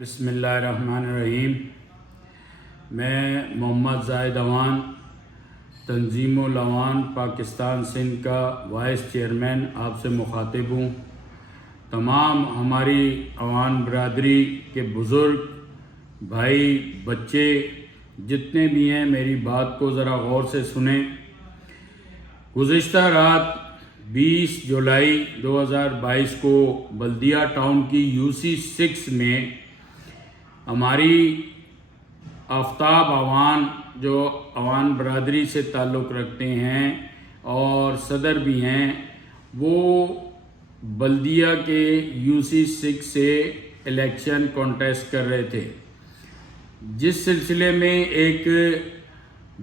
بسم اللہ الرحمن الرحیم۔ میں محمد زاہد اوان تنظیم الاوان پاکستان سندھ کا وائس چیئرمین آپ سے مخاطب ہوں۔ تمام ہماری اوان برادری کے بزرگ بھائی بچے جتنے بھی ہیں میری بات کو ذرا غور سے سنیں۔ گزشتہ رات 20 جولائی 2022 کو بلدیہ ٹاؤن کی UC6 میں ہماری آفتاب اوان جو اوان برادری سے تعلق رکھتے ہیں اور صدر بھی ہیں، وہ بلدیہ کے UC6 سے الیکشن کانٹیسٹ کر رہے تھے، جس سلسلے میں ایک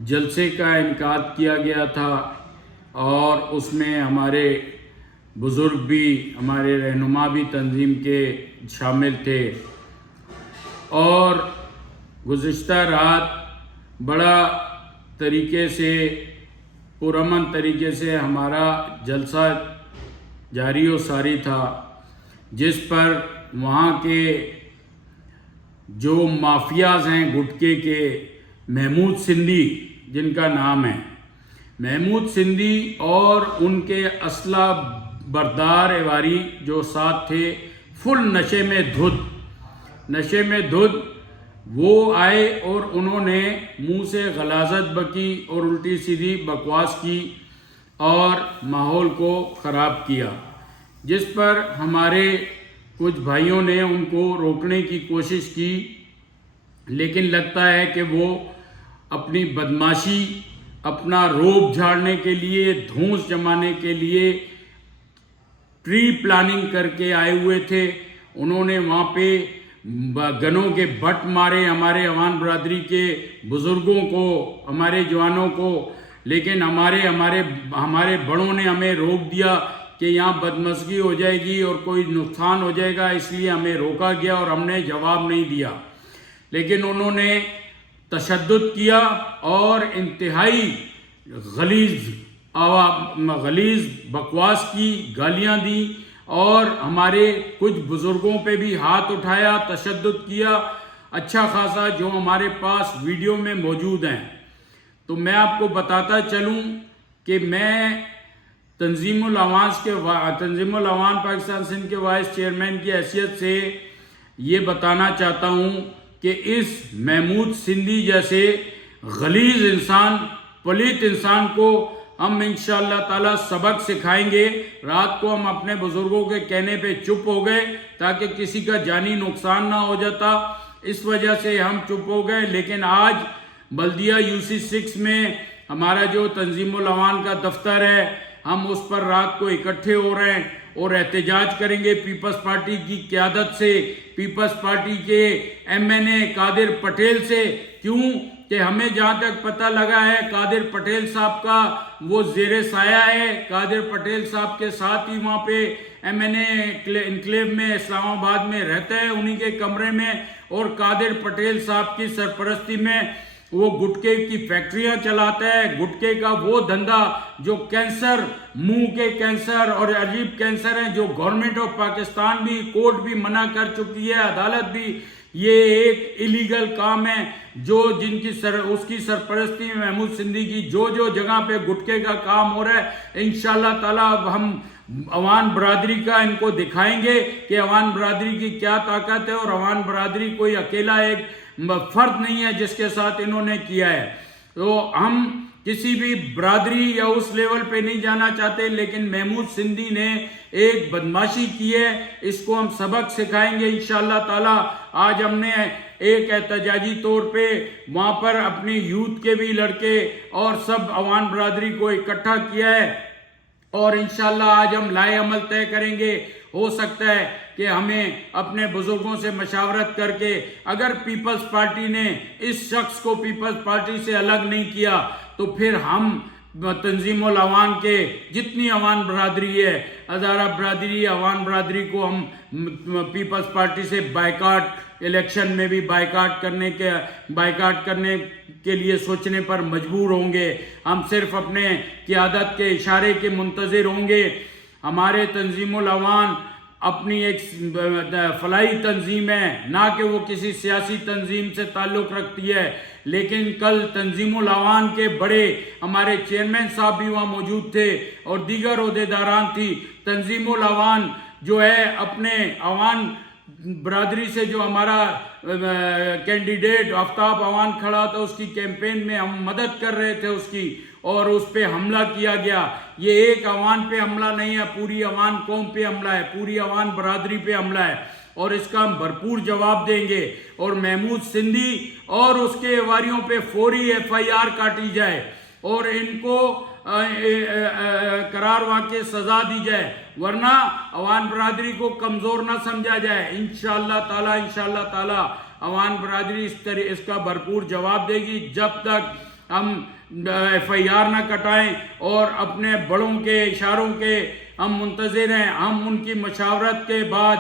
جلسے کا انعقاد کیا گیا تھا اور اس میں ہمارے بزرگ بھی، ہمارے رہنما بھی تنظیم کے شامل تھے، اور گزشتہ رات بڑا طریقے سے پرامن طریقے سے ہمارا جلسہ جاری و ساری تھا، جس پر وہاں کے جو مافیاز ہیں گٹکے کے، محمود سندھی جن کا نام ہے، محمود سندھی اور ان کے اسلحہ بردار ایواری جو ساتھ تھے، فل نشے میں دھت وہ آئے اور انہوں نے منہ سے غلاظت بکی اور الٹی سیدھی بکواس کی اور ماحول کو خراب کیا، جس پر ہمارے کچھ بھائیوں نے ان کو روکنے کی کوشش کی، لیکن لگتا ہے کہ وہ اپنی بدماشی، اپنا روب جھاڑنے کے لیے، دھونس جمانے کے لیے پری پلاننگ کر کے آئے ہوئے تھے۔ انہوں نے وہاں پہ گنوں کے بٹ مارے ہمارے اوان برادری کے بزرگوں کو، ہمارے جوانوں کو، لیکن ہمارے بڑوں نے ہمیں روک دیا کہ یہاں بدمزگی ہو جائے گی اور کوئی نقصان ہو جائے گا، اس لیے ہمیں روکا گیا اور ہم نے جواب نہیں دیا، لیکن انہوں نے تشدد کیا اور انتہائی غلیظ بکواس کی، گالیاں دیں اور ہمارے کچھ بزرگوں پہ بھی ہاتھ اٹھایا، تشدد کیا اچھا خاصا، جو ہمارے پاس ویڈیو میں موجود ہیں۔ تو میں آپ کو بتاتا چلوں کہ میں تنظیم الاوان پاکستان سندھ کے وائس چیئرمین کی حیثیت سے یہ بتانا چاہتا ہوں کہ اس محمود سندھی جیسے غلیظ انسان، پلیت انسان کو ہم انشاءاللہ تعالی سبق سکھائیں گے۔ رات کو ہم اپنے بزرگوں کے کہنے پہ چپ ہو گئے تاکہ کسی کا جانی نقصان نہ ہو جاتا، اس وجہ سے ہم چپ ہو گئے، لیکن آج بلدیہ UC6 میں ہمارا جو تنظیم الاوان کا دفتر ہے، ہم اس پر رات کو اکٹھے ہو رہے ہیں اور احتجاج کریں گے پیپلز پارٹی کی قیادت سے، پیپلز پارٹی کے MNA قادر پٹیل سے۔ کیوں کہ ہمیں جہاں تک پتہ لگا ہے قادر پٹیل صاحب کا وہ زیر سایہ ہے، قادر پٹیل صاحب کے ساتھ ہی وہاں پہ MNA انکلیو میں اسلام آباد میں رہتا ہے، انہی کے کمرے میں، اور قادر پٹیل صاحب کی سرپرستی میں وہ گٹکے کی فیکٹریاں چلاتا ہے۔ گٹکے کا وہ دھندا جو کینسر، منہ کے کینسر اور عجیب کینسر ہیں، جو گورنمنٹ آف پاکستان بھی، کورٹ بھی منع کر چکی ہے، عدالت بھی، یہ ایک ایلیگل کام ہے جو اس کی سرپرستی میں محمود سندھی کی جو جگہ پہ گٹکے کا کام ہو رہا ہے، انشاءاللہ تعالی ہم اوان برادری کا ان کو دکھائیں گے کہ اوان برادری کی کیا طاقت ہے، اور اوان برادری کوئی اکیلا ایک فرد نہیں ہے جس کے ساتھ انہوں نے کیا ہے۔ تو ہم کسی بھی برادری یا اس لیول پہ نہیں جانا چاہتے، لیکن محمود سندھی نے ایک بدماشی کی ہے، اس کو ہم سبق سکھائیں گے انشاءاللہ تعالی۔ آج ہم نے ایک احتجاجی طور پہ وہاں پر اپنی یوتھ کے بھی لڑکے اور سب اوان برادری کو اکٹھا کیا ہے، اور انشاءاللہ آج ہم لائے عمل طے کریں گے۔ ہو سکتا ہے کہ ہمیں اپنے بزرگوں سے مشاورت کر کے، اگر پیپلز پارٹی نے اس شخص کو پیپلز پارٹی سے الگ نہیں کیا، تو پھر ہم تنظیم الاوان کے جتنی اوان برادری ہے، ہزارہ برادری، اوان برادری کو ہم پیپلز پارٹی سے بائیکاٹ، الیکشن میں بھی بائیکاٹ کرنے کے لیے سوچنے پر مجبور ہوں گے۔ ہم صرف اپنے قیادت کے اشارے کے منتظر ہوں گے۔ ہمارے تنظیم الاوان اپنی ایک فلاحی تنظیم ہے، نہ کہ وہ کسی سیاسی تنظیم سے تعلق رکھتی ہے. لیکن کل تنظیم العوان کے بڑے ہمارے چیئرمین صاحب بھی وہاں موجود تھے اور دیگر عہدیداران تھی. تنظیم العوان جو ہے اپنے عوان برادری سے، جو ہمارا کینڈیڈیٹ آفتاب عوان کھڑا تھا، اس کی کیمپین میں ہم مدد کر رہے تھے اس کی، اور اس پہ حملہ کیا گیا. یہ ایک عوان پہ حملہ نہیں ہے، پوری عوان قوم پہ حملہ ہے، پوری عوان برادری پہ حملہ ہے، اور اس کا ہم بھرپور جواب دیں گے. اور محمود سندھی اور اس کے ایواریوں پہ فوری FIR کاٹی جائے اور ان کو قرار واقع سزا دی جائے، ورنہ عوان برادری کو کمزور نہ سمجھا جائے. انشاءاللہ تعالی عوان برادری اس کا بھرپور جواب دے گی. جب تک ہم FIR نہ کٹائیں اور اپنے بڑوں کے اشاروں کے ہم منتظر ہیں. ہم ان کی مشاورت کے بعد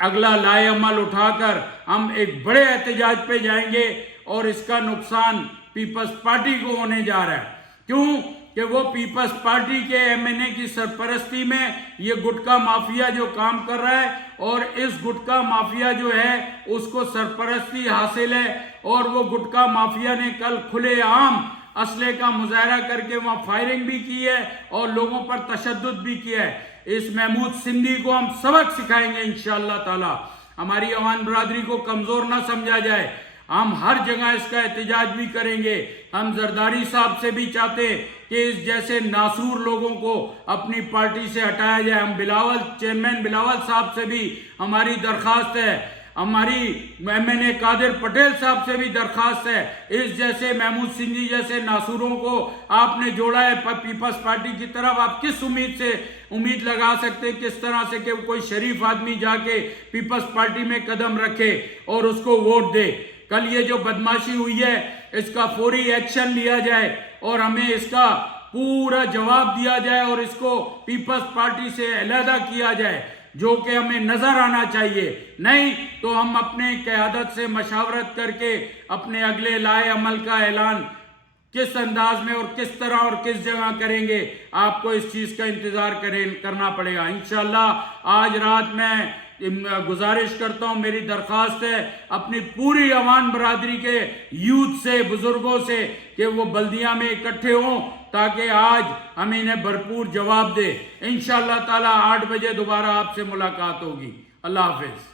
اگلا لائے عمل اٹھا کر ہم ایک بڑے احتجاج پہ جائیں گے، اور اس کا نقصان پیپلز پارٹی کو ہونے جا رہا ہے. کیوں کہ وہ پیپلز پارٹی کے MNA کی سرپرستی میں یہ گٹکا مافیا جو کام کر رہا ہے، اور اس گٹکا مافیا جو ہے اس کو سرپرستی حاصل ہے، اور وہ گٹکا مافیا نے کل کھلے عام اسلحے کا مظاہرہ کر کے وہاں فائرنگ بھی کی ہے اور لوگوں پر تشدد بھی کیا ہے. اس محمود سندھی کو ہم سبق سکھائیں گے انشاءاللہ تعالی. ہماری عوان برادری کو کمزور نہ سمجھا جائے. ہم ہر جگہ اس کا احتجاج بھی کریں گے. ہم زرداری صاحب سے بھی چاہتے کہ اس جیسے ناسور لوگوں کو اپنی پارٹی سے ہٹایا جائے. ہم چیئرمین بلاول صاحب سے بھی ہماری درخواست ہے، ہماری MNA قادر پٹیل صاحب سے بھی درخواست ہے. اس جیسے محمود سندھی جیسے ناسوروں کو آپ نے جوڑا ہے پیپلز پارٹی کی طرف. آپ کس امید لگا سکتے کس طرح سے کہ کوئی شریف آدمی جا کے پیپلز پارٹی میں قدم رکھے اور اس کو ووٹ دے. کل یہ جو بدماشی ہوئی ہے اس کا فوری ایکشن لیا جائے اور ہمیں اس کا پورا جواب دیا جائے اور اس کو پیپلز پارٹی سے علیحدہ کیا جائے، جو کہ ہمیں نظر آنا چاہیے. نہیں تو ہم اپنے قیادت سے مشاورت کر کے اپنے اگلے لائے عمل کا اعلان کس انداز میں اور کس طرح اور کس جگہ کریں گے، آپ کو اس چیز کا انتظار کرنا پڑے گا. انشاءاللہ آج رات میں گزارش کرتا ہوں، میری درخواست ہے اپنی پوری عوان برادری کے یوتھ سے، بزرگوں سے، کہ وہ بلدیہ میں اکٹھے ہوں تاکہ آج ہم انہیں بھرپور جواب دے. انشاءاللہ تعالی 8 بجے دوبارہ آپ سے ملاقات ہوگی. اللہ حافظ.